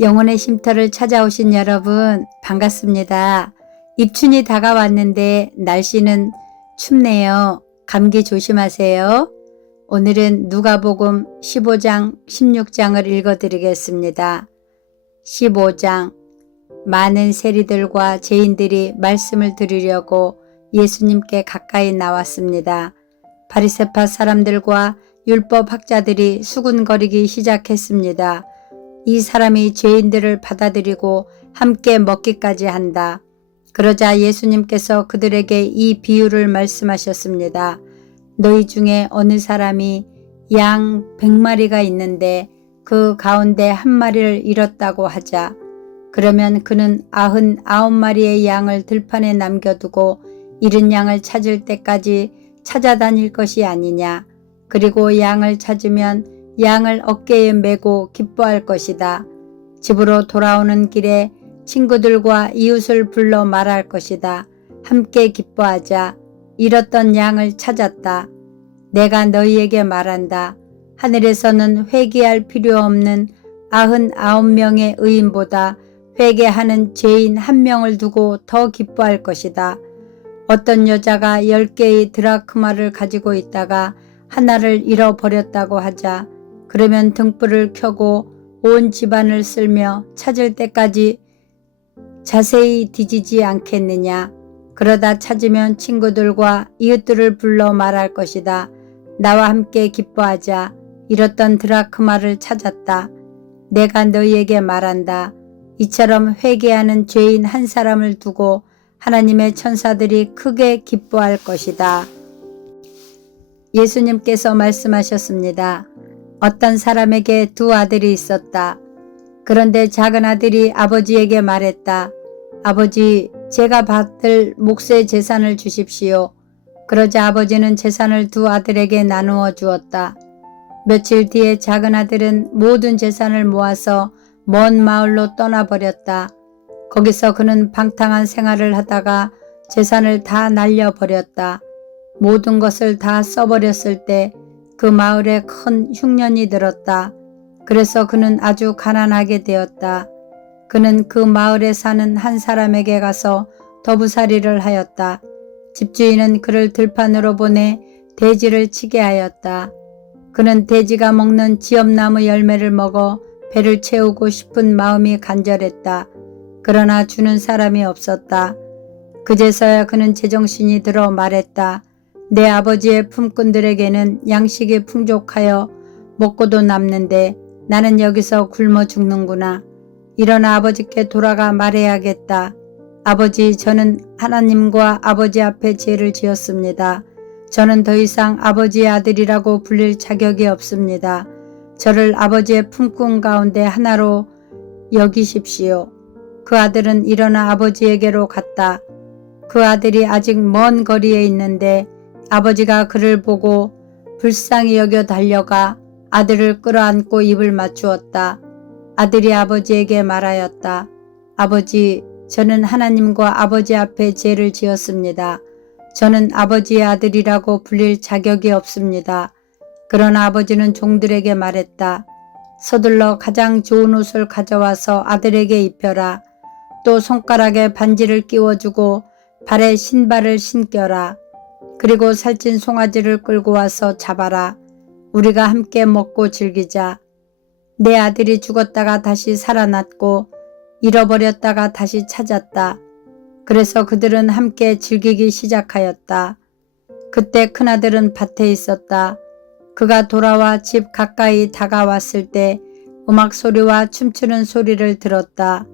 영혼의 쉼터를 찾아오신 여러분 반갑습니다. 입춘이 다가왔는데 날씨는 춥네요. 감기 조심하세요. 오늘은 누가복음 15장 16장을 읽어드리겠습니다. 15장 많은 세리들과 죄인들이 말씀을 들으려고 예수님께 가까이 나왔습니다. 바리새파 사람들과 율법학자들이 수군거리기 시작했습니다. 이 사람이 죄인들을 받아들이고 함께 먹기까지 한다. 그러자 예수님께서 그들에게 이 비유를 말씀하셨습니다. 너희 중에 어느 사람이 양 100마리가 있는데 그 가운데 한 마리를 잃었다고 하자. 그러면 그는 99마리의 양을 들판에 남겨두고 잃은 양을 찾을 때까지 찾아다닐 것이 아니냐. 그리고 양을 찾으면 양을 어깨에 메고 기뻐할 것이다. 집으로 돌아오는 길에 친구들과 이웃을 불러 말할 것이다. 함께 기뻐하자. 잃었던 양을 찾았다. 내가 너희에게 말한다. 하늘에서는 회개할 필요 없는 99명의 의인보다 회개하는 죄인 1명을 두고 더 기뻐할 것이다. 어떤 여자가 10개의 드라크마를 가지고 있다가 하나를 잃어버렸다고 하자. 그러면 등불을 켜고 온 집안을 쓸며 찾을 때까지 자세히 뒤지지 않겠느냐. 그러다 찾으면 친구들과 이웃들을 불러 말할 것이다. 나와 함께 기뻐하자. 잃었던 드라크마를 찾았다. 내가 너희에게 말한다. 이처럼 회개하는 죄인 한 사람을 두고 하나님의 천사들이 크게 기뻐할 것이다. 예수님께서 말씀하셨습니다. 어떤 사람에게 2 아들이 있었다. 그런데 작은 아들이 아버지에게 말했다. 아버지, 제가 받을 몫의 재산을 주십시오. 그러자 아버지는 재산을 2 아들에게 나누어 주었다. 며칠 뒤에 작은 아들은 모든 재산을 모아서 먼 마을로 떠나버렸다. 거기서 그는 방탕한 생활을 하다가 재산을 다 날려버렸다. 모든 것을 다 써버렸을 때 그 마을에 큰 흉년이 들었다. 그래서 그는 아주 가난하게 되었다. 그는 그 마을에 사는 한 사람에게 가서 더부살이를 하였다. 집주인은 그를 들판으로 보내 돼지를 치게 하였다. 그는 돼지가 먹는 지엄나무 열매를 먹어 배를 채우고 싶은 마음이 간절했다. 그러나 주는 사람이 없었다. 그제서야 그는 제정신이 들어 말했다. 내 아버지의 품꾼들에게는 양식이 풍족하여 먹고도 남는데 나는 여기서 굶어 죽는구나. 일어나 아버지께 돌아가 말해야겠다. 아버지, 저는 하나님과 아버지 앞에 죄를 지었습니다. 저는 더 이상 아버지의 아들이라고 불릴 자격이 없습니다. 저를 아버지의 품꾼 가운데 하나로 여기십시오. 그 아들은 일어나 아버지에게로 갔다. 그 아들이 아직 먼 거리에 있는데 아버지가 그를 보고 불쌍히 여겨 달려가 아들을 끌어안고 입을 맞추었다. 아들이 아버지에게 말하였다. 아버지, 저는 하나님과 아버지 앞에 죄를 지었습니다. 저는 아버지의 아들이라고 불릴 자격이 없습니다. 그러나 아버지는 종들에게 말했다. 서둘러 가장 좋은 옷을 가져와서 아들에게 입혀라. 또 손가락에 반지를 끼워주고 발에 신발을 신겨라. 그리고 살찐 송아지를 끌고 와서 잡아라. 우리가 함께 먹고 즐기자. 내 아들이 죽었다가 다시 살아났고 잃어버렸다가 다시 찾았다. 그래서 그들은 함께 즐기기 시작하였다. 그때 큰아들은 밭에 있었다. 그가 돌아와 집 가까이 다가왔을 때 음악 소리와 춤추는 소리를 들었다.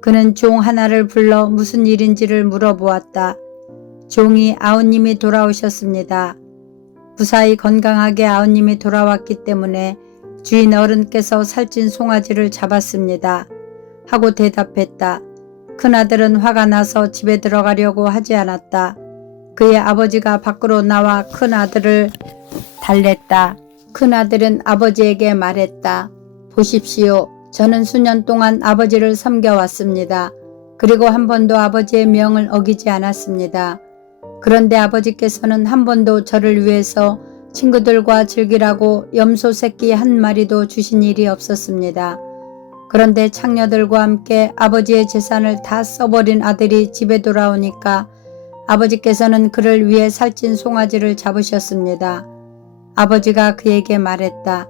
그는 종 하나를 불러 무슨 일인지를 물어보았다. 종이 아우님이 돌아오셨습니다. 무사히 건강하게 아우님이 돌아왔기 때문에 주인 어른께서 살찐 송아지를 잡았습니다. 하고 대답했다. 큰아들은 화가 나서 집에 들어가려고 하지 않았다. 그의 아버지가 밖으로 나와 큰아들을 달랬다. 큰아들은 아버지에게 말했다. 보십시오. 저는 수년 동안 아버지를 섬겨왔습니다. 그리고 한 번도 아버지의 명을 어기지 않았습니다. 그런데 아버지께서는 한 번도 저를 위해서 친구들과 즐기라고 염소 새끼 한 마리도 주신 일이 없었습니다. 그런데 창녀들과 함께 아버지의 재산을 다 써버린 아들이 집에 돌아오니까 아버지께서는 그를 위해 살찐 송아지를 잡으셨습니다. 아버지가 그에게 말했다.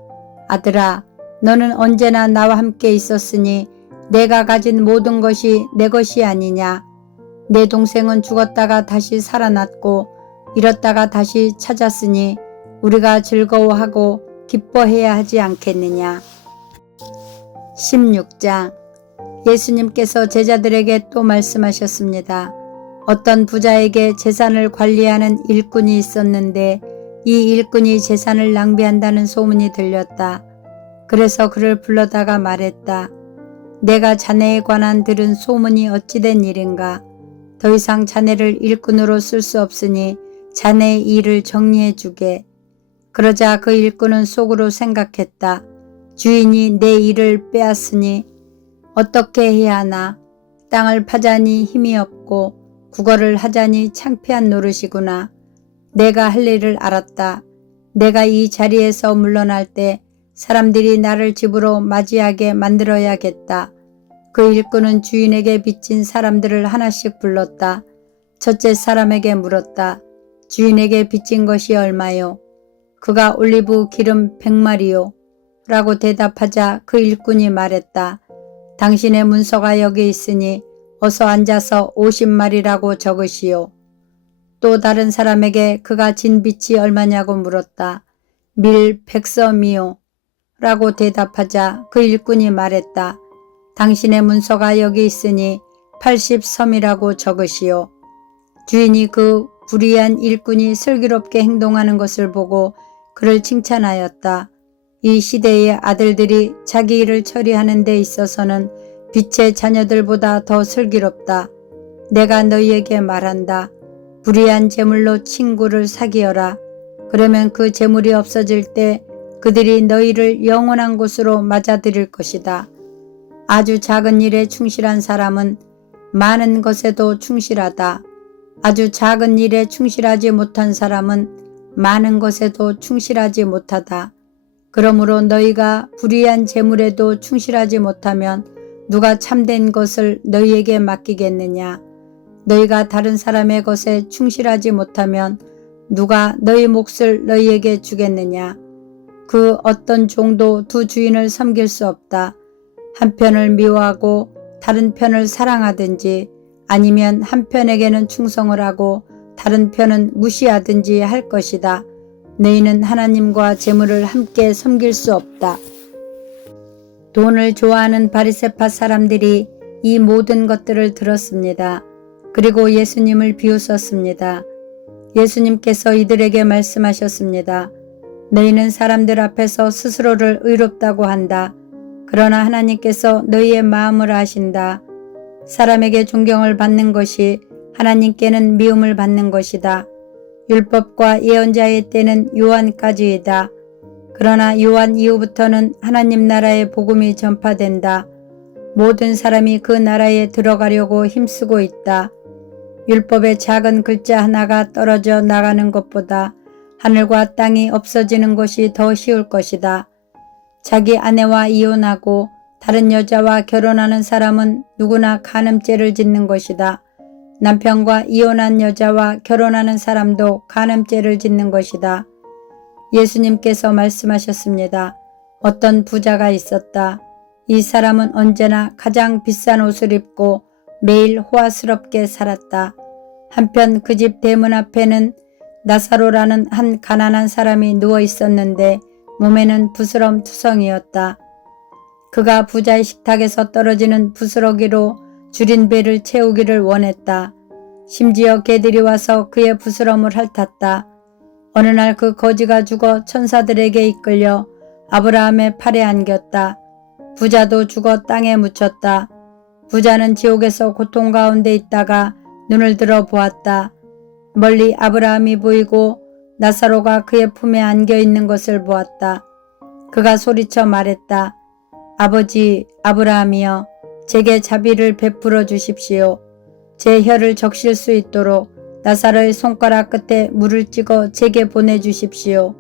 아들아, 너는 언제나 나와 함께 있었으니 내가 가진 모든 것이 내 것이 아니냐. 내 동생은 죽었다가 다시 살아났고 잃었다가 다시 찾았으니 우리가 즐거워하고 기뻐해야 하지 않겠느냐. 16장. 예수님께서 제자들에게 또 말씀하셨습니다. 어떤 부자에게 재산을 관리하는 일꾼이 있었는데 이 일꾼이 재산을 낭비한다는 소문이 들렸다. 그래서 그를 불러다가 말했다. 내가 자네에 관한 들은 소문이 어찌된 일인가. 더 이상 자네를 일꾼으로 쓸 수 없으니 자네의 일을 정리해 주게. 그러자 그 일꾼은 속으로 생각했다. 주인이 내 일을 빼앗으니 어떻게 해야 하나. 땅을 파자니 힘이 없고 국어를 하자니 창피한 노릇이구나. 내가 할 일을 알았다. 내가 이 자리에서 물러날 때 사람들이 나를 집으로 맞이하게 만들어야겠다. 그 일꾼은 주인에게 빚진 사람들을 하나씩 불렀다. 첫째 사람에게 물었다. 주인에게 빚진 것이 얼마요? 그가 올리브 기름 100마리요. 라고 대답하자 그 일꾼이 말했다. 당신의 문서가 여기 있으니 어서 앉아서 50마리라고 적으시오. 또 다른 사람에게 그가 진 빚이 얼마냐고 물었다. 밀 100섬이요. 라고 대답하자 그 일꾼이 말했다. 당신의 문서가 여기 있으니 80섬이라고 적으시오. 주인이 그 불의한 일꾼이 슬기롭게 행동하는 것을 보고 그를 칭찬하였다. 이 시대의 아들들이 자기 일을 처리하는 데 있어서는 빛의 자녀들보다 더 슬기롭다. 내가 너희에게 말한다. 불의한 재물로 친구를 사귀어라. 그러면 그 재물이 없어질 때 그들이 너희를 영원한 곳으로 맞아들일 것이다. 아주 작은 일에 충실한 사람은 많은 것에도 충실하다. 아주 작은 일에 충실하지 못한 사람은 많은 것에도 충실하지 못하다. 그러므로 너희가 불의한 재물에도 충실하지 못하면 누가 참된 것을 너희에게 맡기겠느냐. 너희가 다른 사람의 것에 충실하지 못하면 누가 너희 몫을 너희에게 주겠느냐. 그 어떤 종도 두 주인을 섬길 수 없다. 한 편을 미워하고 다른 편을 사랑하든지 아니면 한 편에게는 충성을 하고 다른 편은 무시하든지 할 것이다. 너희는 하나님과 재물을 함께 섬길 수 없다. 돈을 좋아하는 바리새파 사람들이 이 모든 것들을 들었습니다. 그리고 예수님을 비웃었습니다. 예수님께서 이들에게 말씀하셨습니다. 너희는 사람들 앞에서 스스로를 의롭다고 한다. 그러나 하나님께서 너희의 마음을 아신다. 사람에게 존경을 받는 것이 하나님께는 미움을 받는 것이다. 율법과 예언자의 때는 요한까지이다. 그러나 요한 이후부터는 하나님 나라의 복음이 전파된다. 모든 사람이 그 나라에 들어가려고 힘쓰고 있다. 율법의 작은 글자 하나가 떨어져 나가는 것보다 하늘과 땅이 없어지는 것이 더 쉬울 것이다. 자기 아내와 이혼하고 다른 여자와 결혼하는 사람은 누구나 간음죄를 짓는 것이다. 남편과 이혼한 여자와 결혼하는 사람도 간음죄를 짓는 것이다. 예수님께서 말씀하셨습니다. 어떤 부자가 있었다. 이 사람은 언제나 가장 비싼 옷을 입고 매일 호화스럽게 살았다. 한편 그 집 대문 앞에는 나사로라는 한 가난한 사람이 누워 있었는데 몸에는 부스럼투성이었다. 그가 부자의 식탁에서 떨어지는 부스러기로 줄인 배를 채우기를 원했다. 심지어 개들이 와서 그의 부스럼을 핥았다. 어느 날 그 거지가 죽어 천사들에게 이끌려 아브라함의 팔에 안겼다. 부자도 죽어 땅에 묻혔다. 부자는 지옥에서 고통 가운데 있다가 눈을 들어 보았다. 멀리 아브라함이 보이고 나사로가 그의 품에 안겨 있는 것을 보았다. 그가 소리쳐 말했다. 아버지 아브라함이여, 제게 자비를 베풀어 주십시오. 제 혀를 적실 수 있도록 나사로의 손가락 끝에 물을 찍어 제게 보내주십시오.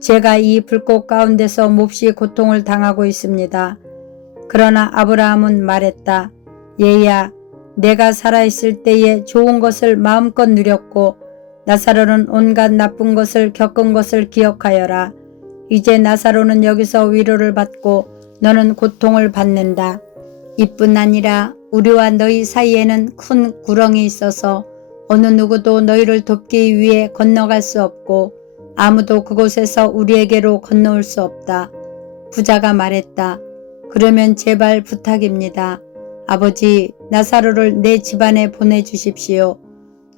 제가 이 불꽃 가운데서 몹시 고통을 당하고 있습니다. 그러나 아브라함은 말했다. 얘야, 내가 살아있을 때에 좋은 것을 마음껏 누렸고 나사로는 온갖 나쁜 것을 겪은 것을 기억하여라. 이제 나사로는 여기서 위로를 받고 너는 고통을 받는다. 이뿐 아니라 우리와 너희 사이에는 큰 구렁이 있어서 어느 누구도 너희를 돕기 위해 건너갈 수 없고 아무도 그곳에서 우리에게로 건너올 수 없다. 부자가 말했다. 그러면 제발 부탁입니다. 아버지, 나사로를 내 집안에 보내주십시오.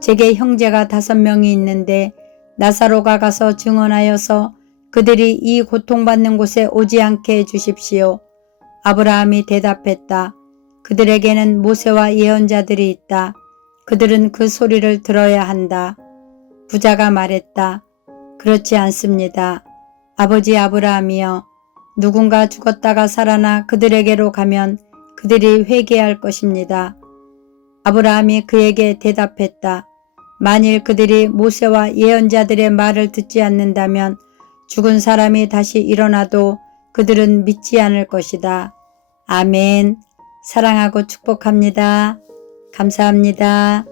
제게 형제가 5명이 있는데 나사로가 가서 증언하여서 그들이 이 고통받는 곳에 오지 않게 해주십시오. 아브라함이 대답했다. 그들에게는 모세와 예언자들이 있다. 그들은 그 소리를 들어야 한다. 부자가 말했다. 그렇지 않습니다. 아버지 아브라함이여, 누군가 죽었다가 살아나 그들에게로 가면 그들이 회개할 것입니다. 아브라함이 그에게 대답했다. 만일 그들이 모세와 예언자들의 말을 듣지 않는다면 죽은 사람이 다시 일어나도 그들은 믿지 않을 것이다. 아멘. 사랑하고 축복합니다. 감사합니다.